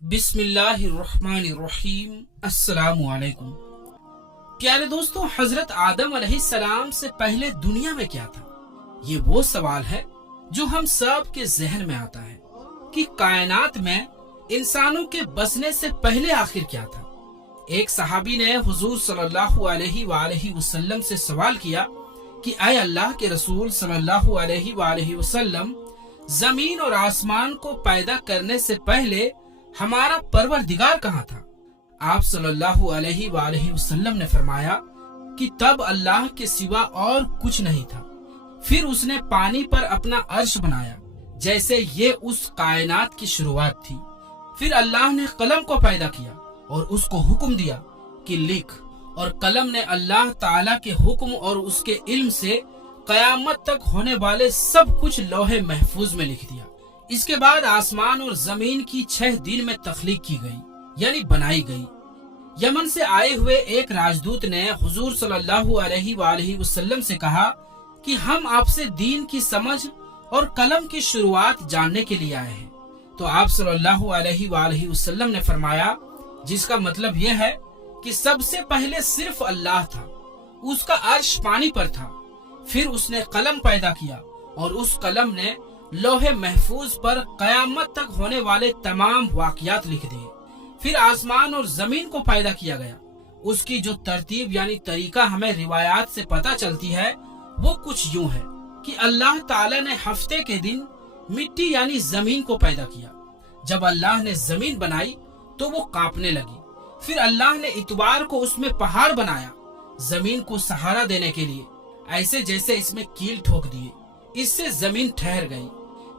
بسم اللہ الرحمن الرحیم۔ السلام علیکم پیارے دوستوں، حضرت آدم علیہ السلام سے پہلے دنیا میں کیا تھا؟ یہ وہ سوال ہے جو ہم سب کے ذہن میں آتا ہے کہ کائنات میں انسانوں کے بسنے سے پہلے آخر کیا تھا۔ ایک صحابی نے حضور صلی اللہ علیہ وآلہ وسلم سے سوال کیا کہ اے اللہ کے رسول صلی اللہ علیہ وآلہ وسلم، زمین اور آسمان کو پیدا کرنے سے پہلے ہمارا پروردگار کہاں تھا؟ آپ صلی اللہ علیہ وآلہ وسلم نے فرمایا کہ تب اللہ کے سوا اور کچھ نہیں تھا، پھر اس نے پانی پر اپنا عرش بنایا جیسے یہ اس کائنات کی شروعات تھی۔ پھر اللہ نے قلم کو پیدا کیا اور اس کو حکم دیا کہ لکھ، اور قلم نے اللہ تعالی کے حکم اور اس کے علم سے قیامت تک ہونے والے سب کچھ لوح محفوظ میں لکھ دیا۔ اس کے بعد آسمان اور زمین کی 6 دن میں تخلیق کی گئی، یعنی بنائی گئی۔ یمن سے آئے ہوئے ایک راجدوت نے حضور صلی اللہ علیہ وآلہ وسلم سے کہا کہ ہم آپ سے دین کی سمجھ اور قلم کی شروعات جاننے کے لیے آئے ہیں۔ تو آپ صلی اللہ علیہ وآلہ وسلم نے فرمایا، جس کا مطلب یہ ہے کہ سب سے پہلے صرف اللہ تھا، اس کا عرش پانی پر تھا، پھر اس نے قلم پیدا کیا اور اس قلم نے لوح محفوظ پر قیامت تک ہونے والے تمام واقعات لکھ دیے۔ پھر آسمان اور زمین کو پیدا کیا گیا۔ اس کی جو ترتیب یعنی طریقہ ہمیں روایات سے پتہ چلتی ہے وہ کچھ یوں ہے کہ اللہ تعالی نے ہفتے کے دن مٹی یعنی زمین کو پیدا کیا۔ جب اللہ نے زمین بنائی تو وہ کانپنے لگی۔ پھر اللہ نے اتوار کو اس میں پہاڑ بنایا زمین کو سہارا دینے کے لیے، ایسے جیسے اس میں کیل ٹھوک دیے، اس سے زمین ٹھہر گئی۔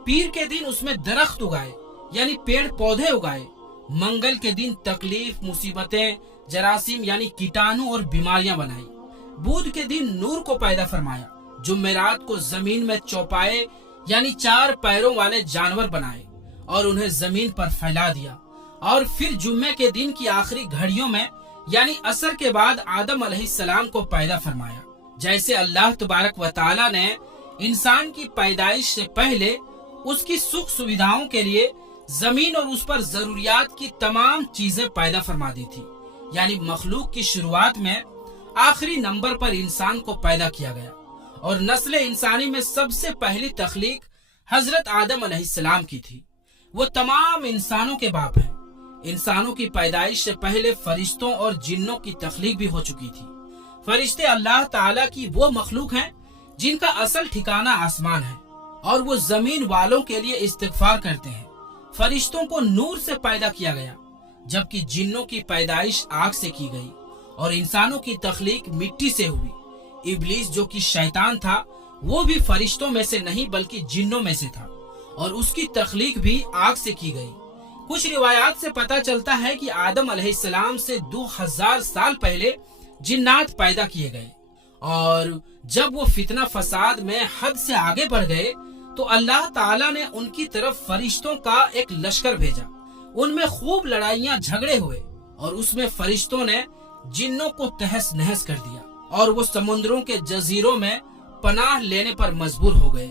پیر کے دن اس میں درخت اگائے یعنی پیڑ پودے اگائے۔ منگل کے دن تکلیف، مصیبتیں، جراثیم یعنی کیٹانو اور بیماریاں بنائی۔ بدھ کے دن نور کو پیدا فرمایا۔ جمعرات کو زمین میں چوپائے یعنی 4 پیروں والے جانور بنائے اور انہیں زمین پر پھیلا دیا۔ اور پھر جمعے کے دن کی آخری گھڑیوں میں یعنی عصر کے بعد آدم علیہ السلام کو پیدا فرمایا۔ جیسے اللہ تبارک و تعالی نے انسان کی پیدائش سے پہلے اس کی سکھ سویدھاؤں کے لیے زمین اور اس پر ضروریات کی تمام چیزیں پیدا فرما دی تھی، یعنی مخلوق کی شروعات میں آخری نمبر پر انسان کو پیدا کیا گیا، اور نسل انسانی میں سب سے پہلی تخلیق حضرت آدم علیہ السلام کی تھی۔ وہ تمام انسانوں کے باپ ہیں۔ انسانوں کی پیدائش سے پہلے فرشتوں اور جنوں کی تخلیق بھی ہو چکی تھی۔ فرشتے اللہ تعالیٰ کی وہ مخلوق ہیں جن کا اصل ٹھکانہ آسمان ہے، اور وہ زمین والوں کے لیے استغفار کرتے ہیں۔ فرشتوں کو نور سے پیدا کیا گیا، جبکہ جنوں کی پیدائش آگ سے کی گئی، اور انسانوں کی تخلیق مٹی سے ہوئی۔ ابلیس جو کہ شیطان تھا وہ بھی فرشتوں میں سے نہیں بلکہ جنوں میں سے تھا، اور اس کی تخلیق بھی آگ سے کی گئی۔ کچھ روایات سے پتہ چلتا ہے کہ آدم علیہ السلام سے 2000 سال پہلے جنات پیدا کیے گئے، اور جب وہ فتنہ فساد میں حد سے آگے بڑھ گئے تو اللہ تعالیٰ نے ان کی طرف فرشتوں کا ایک لشکر بھیجا۔ ان میں خوب لڑائیاں جھگڑے ہوئے، اور اس میں فرشتوں نے جنوں کو تہس نہس کر دیا، اور وہ سمندروں کے جزیروں میں پناہ لینے پر مجبور ہو گئے،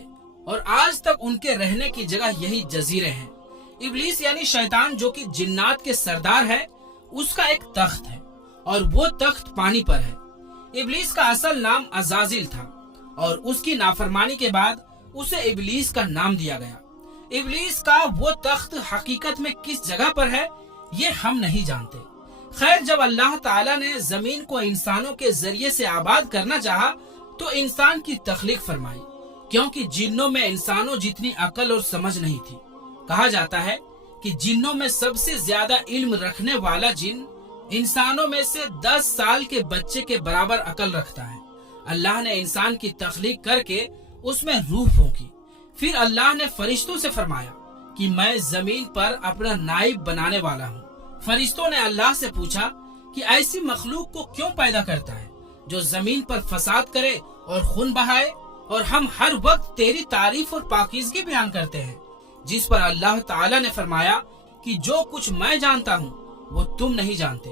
اور آج تک ان کے رہنے کی جگہ یہی جزیرے ہیں۔ ابلیس یعنی شیطان جو کہ جنات کے سردار ہے، اس کا ایک تخت ہے، اور وہ تخت پانی پر ہے۔ ابلیس کا اصل نام عزازیل تھا، اور اس کی نافرمانی کے بعد اسے ابلیس کا نام دیا گیا۔ ابلیس کا وہ تخت حقیقت میں کس جگہ پر ہے یہ ہم نہیں جانتے۔ خیر، جب اللہ تعالیٰ نے زمین کو انسانوں کے ذریعے سے آباد کرنا چاہا تو انسان کی تخلیق فرمائی، کیونکہ جنوں میں انسانوں جتنی عقل اور سمجھ نہیں تھی۔ کہا جاتا ہے کہ جنوں میں سب سے زیادہ علم رکھنے والا جن انسانوں میں سے 10 سال کے بچے کے برابر عقل رکھتا ہے۔ اللہ نے انسان کی تخلیق کر کے اس میں روح پھونکی۔ پھر اللہ نے فرشتوں سے فرمایا کہ میں زمین پر اپنا نائب بنانے والا ہوں۔ فرشتوں نے اللہ سے پوچھا کہ ایسی مخلوق کو کیوں پیدا کرتا ہے جو زمین پر فساد کرے اور خون بہائے، اور ہم ہر وقت تیری تعریف اور پاکیزگی بیان کرتے ہیں۔ جس پر اللہ تعالیٰ نے فرمایا کہ جو کچھ میں جانتا ہوں وہ تم نہیں جانتے۔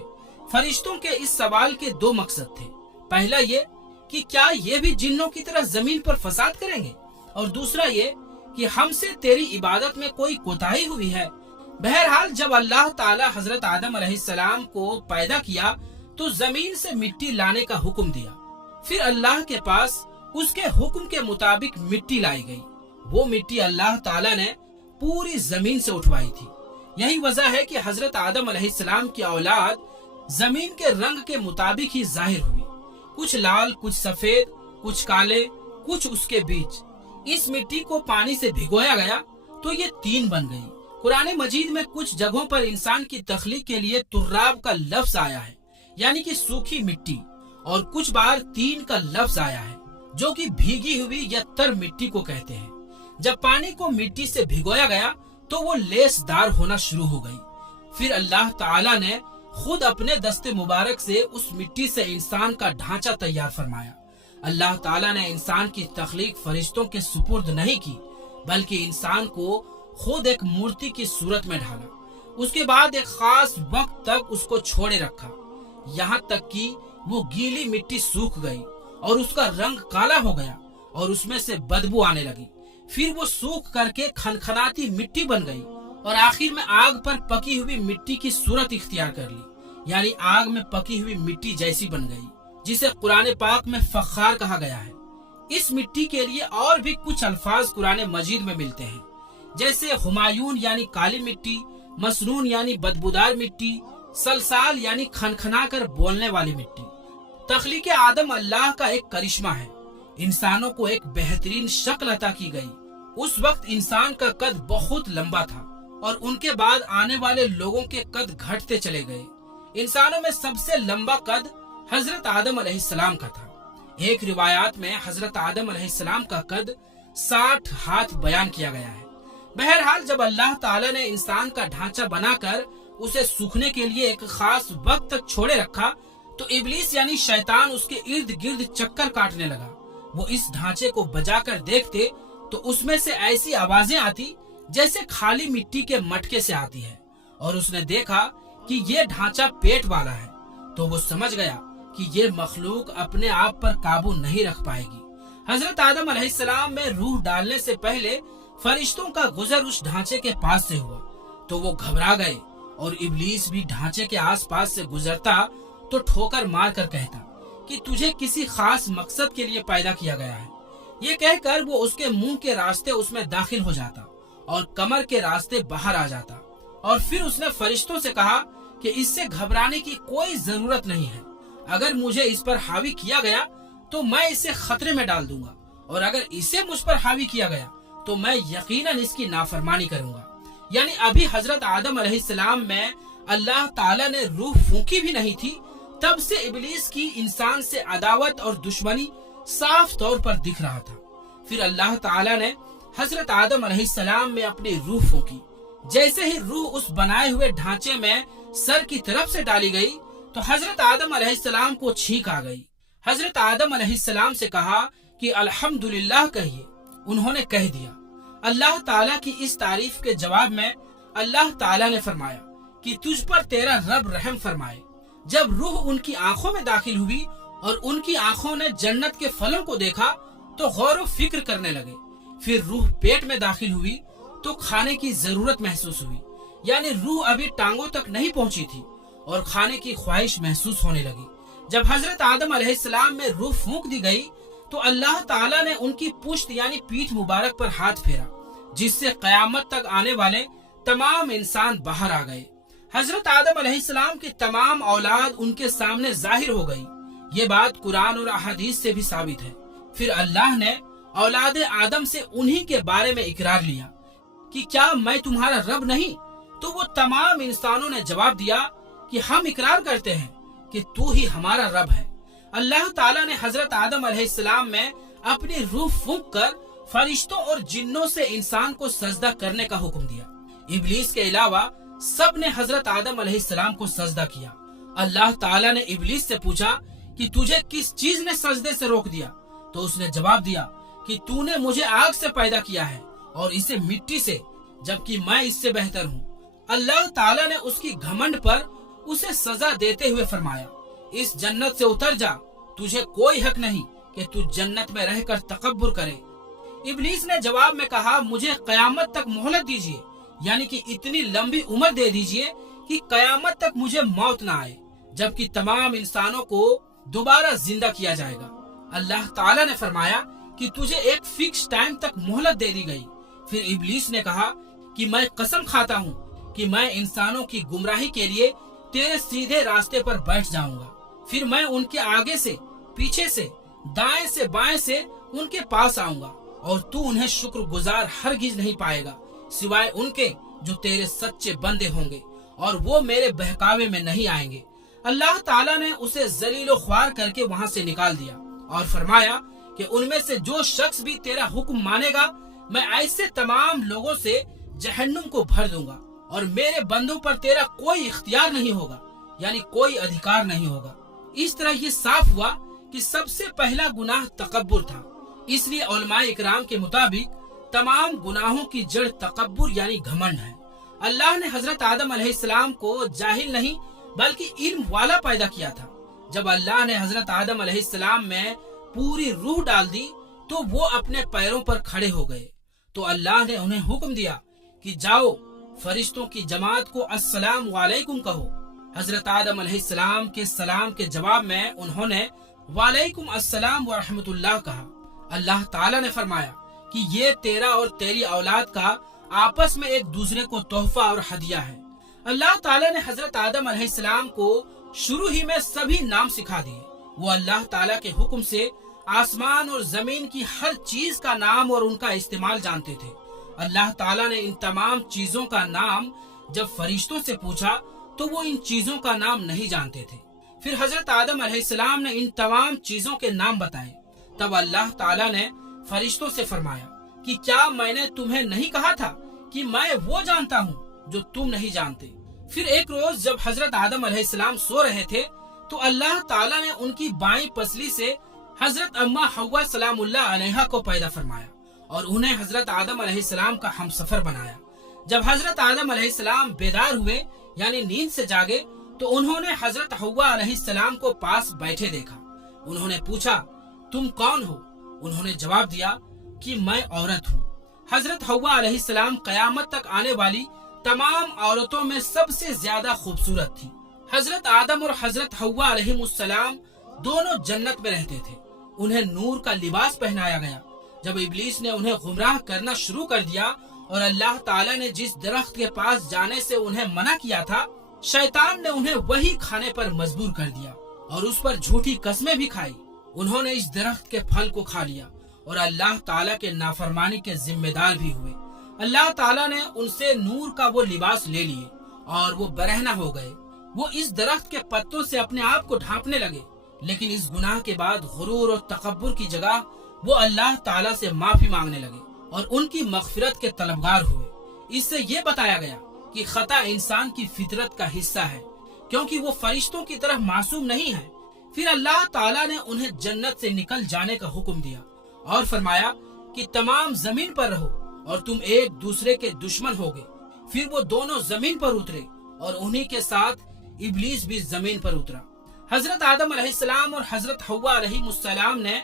فرشتوں کے اس سوال کے 2 مقصد تھے۔ پہلا یہ کہ کیا یہ بھی جنوں کی طرح زمین پر فساد کریں گے، اور دوسرا یہ کہ ہم سے تیری عبادت میں کوئی کوتاہی ہوئی ہے बहरहाल जब अल्लाह ताला हजरत आदम अलैहिस्सलाम को पैदा किया तो जमीन से मिट्टी लाने का हुक्म दिया। फिर अल्लाह के पास उसके हुक्म के मुताबिक मिट्टी लाई गई। वो मिट्टी अल्लाह ताला ने पूरी जमीन से उठवाई थी। यही वजह है कि हजरत आदम अलैहिस्सलाम की औलाद जमीन के रंग के मुताबिक ही जाहिर हुई, कुछ लाल, कुछ सफेद, कुछ काले, कुछ उसके बीच। इस मिट्टी को पानी से भिगोया गया तो ये तीन बन गई। कुरान मजीद में कुछ जगहों पर इंसान की तख्लीक के लिए तुर्राब का लफ्ज आया है, यानी कि सूखी मिट्टी, और कुछ बार तीन का लफ्ज आया है जो कि भीगी हुई या तर मिट्टी को कहते हैं। जब पानी को मिट्टी से भिगोया गया तो वो लेसदार होना शुरू हो गई। फिर अल्लाह ताला ने खुद अपने दस्ते मुबारक से उस मिट्टी से इंसान का ढांचा तैयार फरमाया। अल्लाह ताला ने इंसान की तख्लीक फरिश्तों के सुपुर्द नहीं की, बल्कि इंसान को खुद एक मूर्ति की सूरत में ढाला। उसके बाद एक खास वक्त तक उसको छोड़े रखा, यहाँ तक कि वो गीली मिट्टी सूख गई और उसका रंग काला हो गया और उसमें से बदबू आने लगी। फिर वो सूख करके खनखनाती मिट्टी बन गई और आखिर में आग पर पकी हुई मिट्टी की सूरत इख्तियार कर ली, यानी आग में पकी हुई मिट्टी जैसी बन गई, जिसे कुरान पाक में फख्खार कहा गया है। इस मिट्टी के लिए और भी कुछ अल्फाज कुरान मजीद में मिलते हैं, जैसे हुमायून यानी काली मिट्टी, मसनून यानी बदबूदार मिट्टी, सलसाल यानी खनखना कर बोलने वाली मिट्टी। तख्लीक आदम अल्लाह का एक करिश्मा है। इंसानों को एक बेहतरीन शक्ल अता की गई। उस वक्त इंसान का कद बहुत लंबा था और उनके बाद आने वाले लोगों के कद घटते चले गए। इंसानों में सबसे लंबा कद हजरत आदम अलैहिस्सलाम का था। एक रिवायात में हजरत आदम अलैहिस्सलाम का कद 60 हाथ बयान किया गया है। बहरहाल जब अल्लाह ताला ने इंसान का ढांचा बनाकर उसे सूखने के लिए एक खास वक्त तक छोड़े रखा तो इब्लीस यानी शैतान उसके इर्द गिर्द चक्कर काटने लगा। वो इस ढांचे को बजाकर देखते तो उसमें से ऐसी आवाजें आती जैसे खाली मिट्टी के मटके से आती है, और उसने देखा कि ये ढांचा पेट वाला है, तो वो समझ गया कि ये मखलूक अपने आप पर काबू नहीं रख पाएगी। हजरत आदम अलैहिस्सलाम में रूह डालने से पहले फरिश्तों का गुजर उस ढांचे के पास से हुआ तो वो घबरा गए, और इब्लीस भी ढांचे के आसपास से गुजरता तो ठोकर मार कर कहता कि तुझे किसी खास मकसद के लिए पैदा किया गया है। ये कहकर वो उसके मुंह के रास्ते उसमें दाखिल हो जाता और कमर के रास्ते बाहर आ जाता, और फिर उसने फरिश्तों से कहा कि इससे घबराने की कोई जरूरत नहीं है। अगर मुझे इस पर हावी किया गया तो मैं इसे खतरे में डाल दूंगा, और अगर इसे मुझ पर हावी किया गया तो मैं यकीनन इसकी नाफरमानी करूंगा। यानी अभी हजरत आदम अलैहिस्सलाम में अल्लाह ताला ने रूह फूंकी भी नहीं थी, तब से इब्लीस की इंसान से अदावत और दुश्मनी साफ तौर पर दिख रहा था। फिर अल्लाह ताला ने हजरत आदम अलैहिस्सलाम में अपनी रूह फूंकी। जैसे ही रूह उस बनाए हुए ढांचे में सर की तरफ से डाली गई तो हजरत आदम अलैहिस्सलाम को छींक आ गई। हजरत आदम अलैहिस्सलाम से कहा कि अल्हम्दुलिल्लाह कहिए। उन्होंने कह दिया। अल्लाह ताला की इस तारीफ के जवाब में अल्लाह ताला ने फरमाया कि तुझ पर तेरा रब रहम फरमाए। जब रूह उनकी आंखों में दाखिल हुई और उनकी आंखों ने जन्नत के फलों को देखा तो गौर व फिक्र करने लगे। फिर रूह पेट में दाखिल हुई तो खाने की जरूरत महसूस हुई, यानी रूह अभी टांगों तक नहीं पहुंची थी और खाने की ख्वाहिश महसूस होने लगी। जब हजरत आदम अलैहिस्सलाम में रूह फूंक दी गई तो अल्लाह ताला ने उनकी पुश्त यानी पीठ मुबारक पर हाथ फेरा, जिससे कयामत तक आने वाले तमाम इंसान बाहर आ गए। हजरत आदम अलैहिस्सलाम की तमाम औलाद उनके सामने जाहिर हो गई। ये बात कुरान और अहादीस से भी साबित है। फिर अल्लाह ने औलाद आदम से उन्हीं के बारे में इकरार लिया कि क्या मैं तुम्हारा रब नहीं? तो वो तमाम इंसानों ने जवाब दिया कि हम इकरार करते हैं कि तू ही हमारा रब है। अल्लाह ताला ने हजरत आदम अलैहिस्सलाम में अपनी रूह फूंक कर फरिश्तों और जिन्नों से इंसान को सजदा करने का हुक्म दिया। इब्लीस के अलावा सब ने हजरत आदम अलैहिस्सलाम को सजदा किया। अल्लाह ताला ने इब्लीस से पूछा कि तुझे किस चीज ने सजदे से रोक दिया? तो उसने जवाब दिया कि तूने मुझे आग से पैदा किया है और इसे मिट्टी से, जबकि मैं इससे बेहतर हूँ। अल्लाह ताला ने उसकी घमंड पर उसे सजा देते हुए फरमाया, इस जन्नत से उतर जा, तुझे कोई हक नहीं कि तू जन्नत में रहकर तकब्बुर करे। इब्लीस ने जवाब में कहा, मुझे कयामत तक मोहलत दीजिए, यानी कि इतनी लंबी उम्र दे दीजिए कि कयामत तक मुझे मौत ना आए, जबकि तमाम इंसानों को दोबारा जिंदा किया जाएगा। अल्लाह ताला ने फरमाया कि तुझे एक फिक्स टाइम तक मोहलत दे दी गई। फिर इब्लीस ने कहा कि मैं कसम खाता हूँ कि मैं इंसानों की गुमराही के लिए तेरे सीधे रास्ते पर बैठ जाऊंगा। फिर मैं उनके आगे से, पीछे से, दाएं से, बाएं से उनके पास आऊंगा और तू उन्हें शुक्रगुजार हरगिज नहीं पाएगा सिवाय उनके जो तेरे सच्चे बंदे होंगे, और वो मेरे बहकावे में नहीं आएंगे। अल्लाह ताला ने उसे जलीलो ख्वार करके वहाँ से निकाल दिया और फरमाया कि उनमें से जो शख्स भी तेरा हुक्म मानेगा, मैं ऐसे तमाम लोगों से जहन्नुम को भर दूंगा और मेरे बंदों पर तेरा कोई इख्तियार नहीं होगा, यानी कोई अधिकार नहीं होगा। इस तरह ये साफ हुआ कि सबसे पहला गुनाह तकब्बुर था। इसलिए उलमाए इकराम के मुताबिक तमाम गुनाहों की जड़ तकब्बुर यानी घमंड है। अल्लाह ने हजरत आदम अलैहिस्सलाम को जाहिल नहीं बल्कि इल्म वाला पैदा किया था। जब अल्लाह ने हजरत आदम अलैहिस्सलाम में पूरी रूह डाल दी तो वो अपने पैरों पर खड़े हो गए। तो अल्लाह ने उन्हें हुक्म दिया कि जाओ फरिश्तों की जमात को अस्सलाम वालेकुम कहो। हजरत आदम अलैहिस्सलाम के सलाम के जवाब में उन्होंने वालेकुम अस्सलाम व रहमतुल्लाह कहा। अल्लाह ताला ने फरमाया कि ये तेरा और तेरी औलाद का आपस में एक दूसरे को तोहफा और हदिया है। अल्लाह ताला ने हजरत आदम अलैहिस्सलाम को शुरू ही में सभी नाम सिखा दिए। वो अल्लाह ताला के हुक्म से आसमान और जमीन की हर चीज का नाम और उनका इस्तेमाल जानते थे। अल्लाह ताला ने इन तमाम चीजों का नाम जब फरिश्तों से पूछा तो वो इन चीजों का नाम नहीं जानते थे। फिर हजरत आदम अलैहिस्सलाम ने इन तमाम चीजों के नाम बताए। तब अल्लाह ताला ने फरिश्तों से फरमाया कि क्या मैंने तुम्हें नहीं कहा था कि मैं वो जानता हूँ जो तुम नहीं जानते। फिर एक रोज जब हजरत आदम अलैहिस्सलाम सो रहे थे तो अल्लाह ताला ने उनकी बाईं पसली से हजरत अम्मा हव्वा सलामुल्लाह अलैहा को पैदा फरमाया और उन्हें हजरत आदम अलैहिस्सलाम का हमसफर बनाया। जब हजरत आदम अलैहिस्सलाम बेदार हुए यानी नींद से जागे तो उन्होंने हजरत हव्वा अलैहिस्सलाम को पास बैठे देखा। उन्होंने पूछा, तुम कौन हो? उन्होंने जवाब दिया कि मैं औरत हूँ। हजरत हव्वा अलैहिस्सलाम कयामत तक आने वाली तमाम औरतों में सबसे ज्यादा खूबसूरत थी। हजरत आदम और हजरत हव्वा अलैहिमुस्सलाम दोनों जन्नत में रहते थे। उन्हें नूर का लिबास पहनाया गया। जब इब्लीस ने उन्हें गुमराह करना शुरू कर दिया और अल्लाह ताला ने जिस दरख्त के पास जाने से उन्हें मना किया था, शैतान ने उन्हें वही खाने पर मजबूर कर दिया और उस पर झूठी कस्में भी खाई। उन्होंने इस दरख्त के फल को खा लिया और अल्लाह ताला के नाफरमानी के जिम्मेदार भी हुए। अल्लाह ताला ने उनसे नूर का वो लिबास ले लिए और वो बरहना हो गए। वो इस दरख्त के पत्तों से अपने आप को ढांपने लगे, लेकिन इस गुनाह के बाद गुरूर और तकब्बुर की जगह वो अल्लाह ताला से माफी मांगने लगे और उनकी मगफिरत के तलबगार हुए। इससे ये बताया गया कि खता इंसान की फितरत का हिस्सा है, क्योंकि वो फरिश्तों की तरह मासूम नहीं है। फिर अल्लाह ताला ने उन्हें जन्नत से निकल जाने का हुक्म दिया और फरमाया कि तमाम जमीन पर रहो और तुम एक दूसरे के दुश्मन होगे। फिर वो दोनों जमीन पर उतरे और उन्हीं के साथ इब्लीस भी जमीन पर उतरा। हजरत आदम अलैहिस्सलाम और हजरत हव्वा अलैहिमुस्सलाम ने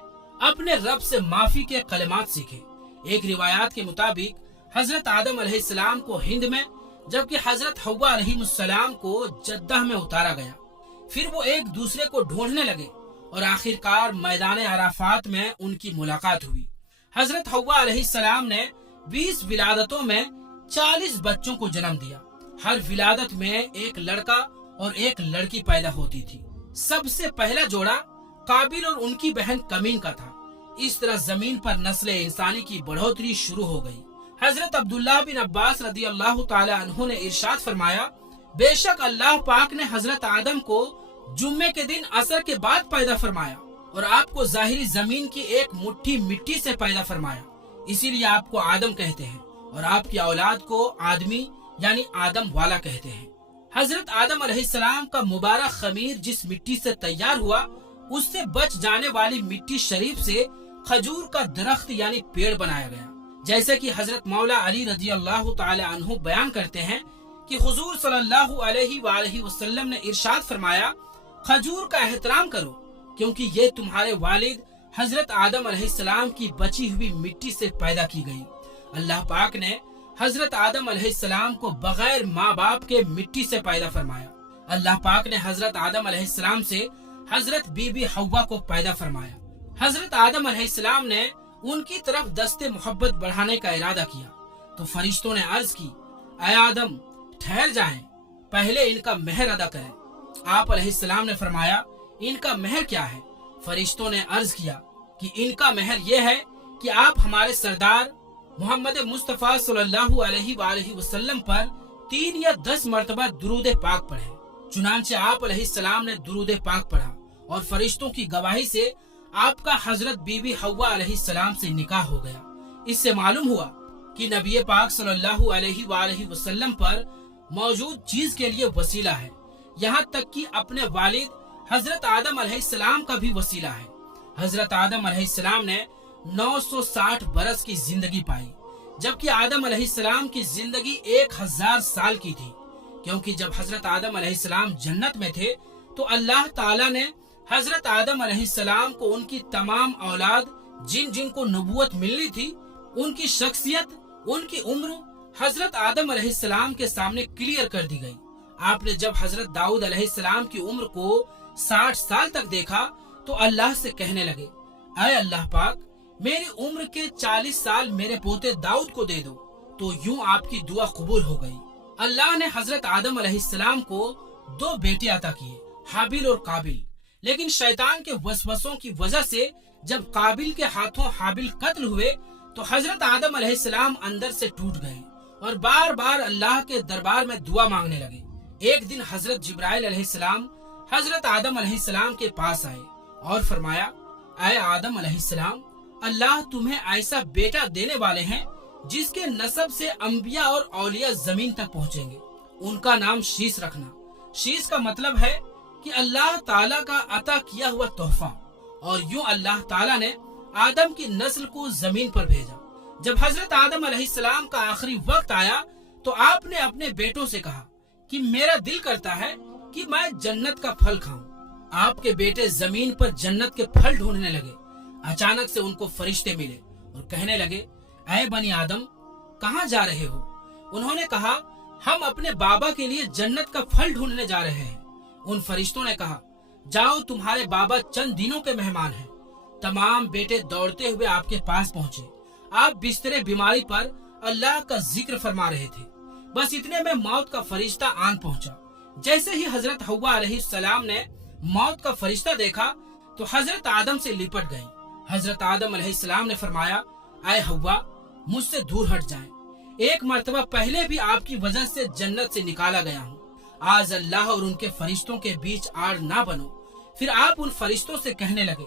अपने रब से माफी के कलिमात सीखे। एक रिवायात के मुताबिक हजरत आदम अलैहिस्सलाम को हिंद में जबकि हजरत हव्वा अलैहिमुस्सलाम को जद्दाह में उतारा गया। फिर वो एक दूसरे को ढूंढने लगे और आखिरकार मैदान अराफात में उनकी मुलाकात हुई। हजरत हव्वा अलैहिस्सलाम ने 20 विलादतों में 40 बच्चों को जन्म दिया। हर विलादत में एक लड़का और एक लड़की पैदा होती थी। सबसे पहला जोड़ा काबिल और उनकी बहन कमीन का था। इस तरह जमीन पर नस्ल इंसानी की बढ़ोतरी शुरू हो गई। हजरत अब्दुल्लाह बिन अब्बास रदी अल्लाह ताला अन्हु ने इरशाद फरमाया, बेशक अल्लाह पाक ने हजरत आदम को जुम्मे के दिन असर के बाद पैदा फरमाया और आपको जाहिरी जमीन की एक मुट्ठी मिट्टी से पैदा फरमाया, इसीलिए आपको आदम कहते हैं और आपकी औलाद को आदमी यानी आदम वाला कहते हैं। हजरत आदम अलैहिस्सलाम का मुबारक खमीर जिस मिट्टी से तैयार हुआ, उससे बच जाने वाली मिट्टी शरीफ से खजूर का दरख्त यानी पेड़ बनाया गया। जैसे कि हजरत मौला अली रजी अल्लाह ताला अन्हु बयान करते हैं कि हुजूर सल्लल्लाहु अलैहि वसल्लम ने इरशाद फरमाया, खजूर का एहतराम करो क्योंकि ये तुम्हारे वालिद हजरत आदम अलैहिस्सलाम की बची हुई मिट्टी से पैदा की गई। अल्लाह पाक ने हजरत आदम अलैहिस्सलाम को बगैर माँ बाप के मिट्टी से पैदा फरमाया। अल्लाह पाक ने हजरत आदम अलैहिस्सलाम से हजरत बीबी हव्वा को पैदा फरमाया। हजरत आदम अलैहिस्सलाम ने उनकी तरफ दस्ते मोहब्बत बढ़ाने का इरादा किया तो फरिश्तों ने अर्ज की, ऐ आदम ठहर जाएं, पहले इनका मेहर अदा करें। आप अलैहिस्सलाम ने फरमाया, इनका मेहर क्या है? फरिश्तों ने अर्ज किया कि इनका मेहर यह है कि आप हमारे सरदार मोहम्मद मुस्तफा सल्लल्लाहु अलैहि वसल्लम पर 3 या 10 मरतबा दुरूद पाक पढ़े। चुनांचे आप अलैहिस्सलाम ने दुरूद पाक पढ़ा और फरिश्तों की गवाही से आपका हजरत बीबी हव्वा अलैहिस्सलाम से निकाह हो गया। इससे मालूम हुआ कि नबी पाक सल्लल्लाहु अलैहि वसल्लम पर मौजूद चीज के लिए वसीला है, यहाँ तक कि अपने वालिद हजरत आदम अलैहिस्सलाम का भी वसीला है। हजरत आदम अलैहिस्सलाम ने 960 बरस की जिंदगी पाई, जबकि आदम अलैहिस्सलाम की जिंदगी 1000 साल की थी, क्योंकि जब हजरत आदम अलैहिस्सलाम जन्नत में थे तो अल्लाह ताला ने हजरत आदम अलैहिस्सलाम को उनकी तमाम औलाद जिन जिन को नबूवत मिलनी थी, उनकी शख्सियत, उनकी उम्र हजरत आदम अलैहिस्सलाम के सामने क्लियर कर दी गई। आपने जब हजरत दाऊद अलैहिस्सलाम की उम्र को 60 साल तक देखा तो अल्लाह से कहने लगे, ऐ अल्लाह पाक, मेरी उम्र के 40 साल मेरे पोते दाऊद को दे दो। तो यूं आपकी दुआ कबूल हो गई। अल्लाह ने हजरत आदम अलैहिस्सलाम को 2 बेटे अता किए, हाबिल और काबिल। लेकिन शैतान के वसवसों की वजह से जब काबिल के हाथों हाबिल कत्ल हुए तो हजरत आदम अलैहिस्सलाम अंदर से टूट गए और बार बार अल्लाह के दरबार में दुआ मांगने लगे। एक दिन हजरत जिब्राइल अलैहिस्सलाम हजरत आदम अलैहिस्सलाम के पास आए और फरमाया, ऐ आदम अलैहिस्सलाम, अल्लाह तुम्हें ऐसा बेटा देने वाले हैं जिसके नसब से अंबिया और औलिया जमीन तक पहुँचेंगे। उनका नाम शीस रखना। शीस का मतलब है कि अल्लाह ताला का अता किया हुआ तोहफा। और यूं अल्लाह ताला ने आदम की नस्ल को जमीन पर भेजा। जब हजरत आदम अलैहिस्सलाम का आखिरी वक्त आया तो आपने अपने बेटों से कहा कि मेरा दिल करता है कि मैं जन्नत का फल खाऊं। आपके बेटे जमीन पर जन्नत के फल ढूंढने लगे। अचानक से उनको फरिश्ते मिले और कहने लगे, ऐ बनी आदम, कहाँ जा रहे हो? उन्होंने कहा, हम अपने बाबा के लिए जन्नत का फल ढूंढने जा रहे हैं। उन फरिश्तों ने कहा, जाओ, तुम्हारे बाबा चंद दिनों के मेहमान हैं। तमाम बेटे दौड़ते हुए आपके पास पहुँचे। आप बिस्तरे बीमारी पर अल्लाह का जिक्र फरमा रहे थे। बस इतने में मौत का फरिश्ता आन पहुंचा। जैसे ही हजरत हव्वा अलैहिस्सलाम ने मौत का फरिश्ता देखा तो हजरत आदम से लिपट गई। हजरत आदम अलैहिस्सलाम ने फरमाया, ऐ हव्वा, मुझसे दूर हट जाएं। एक मर्तबा पहले भी आपकी वजह से जन्नत से निकाला गया हूँ। आज अल्लाह और उनके फरिश्तों के बीच आड़ ना बनो। फिर आप उन फरिश्तों से कहने लगे,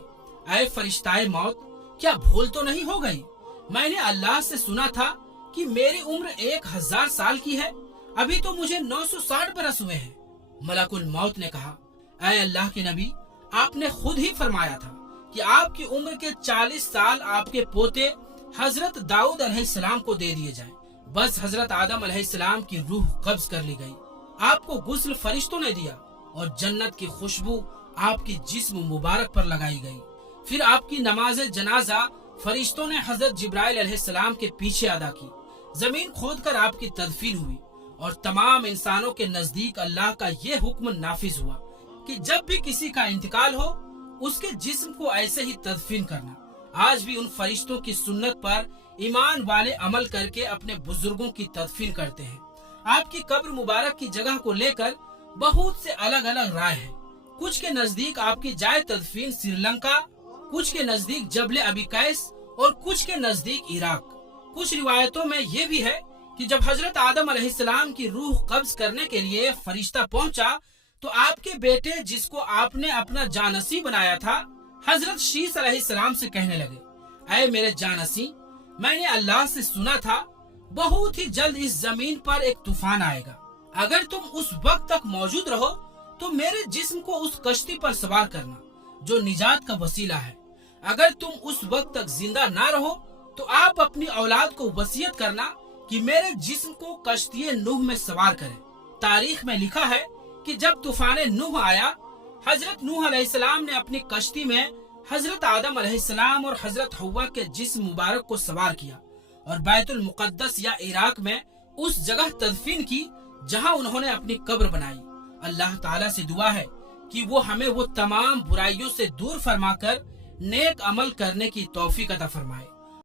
ऐ फरिश्ताए मौत, क्या भूल तो नहीं हो गई? मैंने अल्लाह से सुना था कि मेरी उम्र 1000 साल की है। अभी तो मुझे 960 बरस हुए हैं। मलकुल मौत ने कहा, ऐ अल्लाह के नबी, आपने खुद ही फरमाया था कि आपकी उम्र के 40 साल आपके पोते हजरत दाऊद अलैहिस्सलाम को दे दिए जाएं। बस हजरत आदम अलैहिस्सलाम की रूह कब्ज कर ली गई। आपको गुस्ल फरिश्तों ने दिया और जन्नत की खुशबू आपकी जिस्म मुबारक पर लगाई गई। फिर आपकी नमाज जनाजा फरिश्तों ने हजरत जिब्राइल अलैहिस्सलाम के पीछे अदा की। जमीन खोदकर आपकी तदफीन हुई और तमाम इंसानों के नजदीक अल्लाह का ये हुक्म नाफिज हुआ कि जब भी किसी का इंतकाल हो उसके जिस्म को ऐसे ही तदफीन करना। आज भी उन फरिश्तों की सुन्नत पर ईमान वाले अमल करके अपने बुजुर्गों की तदफीन करते हैं। आपकी कब्र मुबारक की जगह को लेकर बहुत से अलग अलग राय है। कुछ के नजदीक आपकी जाए तदफीन श्रीलंका, कुछ के नजदीक जबले अबी कैस और कुछ के नजदीक इराक। कुछ रिवायतों में ये भी है कि जब हजरत आदम अलैहिस्सलाम की रूह कब्ज करने के लिए फरिश्ता पहुंचा तो आपके बेटे, जिसको आपने अपना जानसी बनाया था, हजरत शीस अलैहिस्सलाम से कहने लगे, ऐ मेरे जानसी, मैंने अल्लाह से सुना था बहुत ही जल्द इस जमीन पर एक तूफान आएगा। अगर तुम उस वक्त तक मौजूद रहो तो मेरे जिस्म को उस कश्ती पर सवार करना जो निजात का वसीला है। अगर तुम उस वक्त तक जिंदा ना रहो तो आप अपनी औलाद को वसीयत करना कि मेरे जिस्म को कश्ती नूह में सवार करें। तारीख में लिखा है कि जब तूफान नूह आया, हजरत नूह अलैहिस्सलाम ने अपनी कश्ती में हजरत आदम अलैहिस्सलाम और हजरत हव्वा के जिस्म मुबारक को सवार किया اور بیت المقدس یا عراق میں اس جگہ تدفین کی جہاں انہوں نے اپنی قبر بنائی۔ اللہ تعالیٰ سے دعا ہے کہ وہ ہمیں وہ تمام برائیوں سے دور فرما کر نیک عمل کرنے کی توفیق عطا فرمائے۔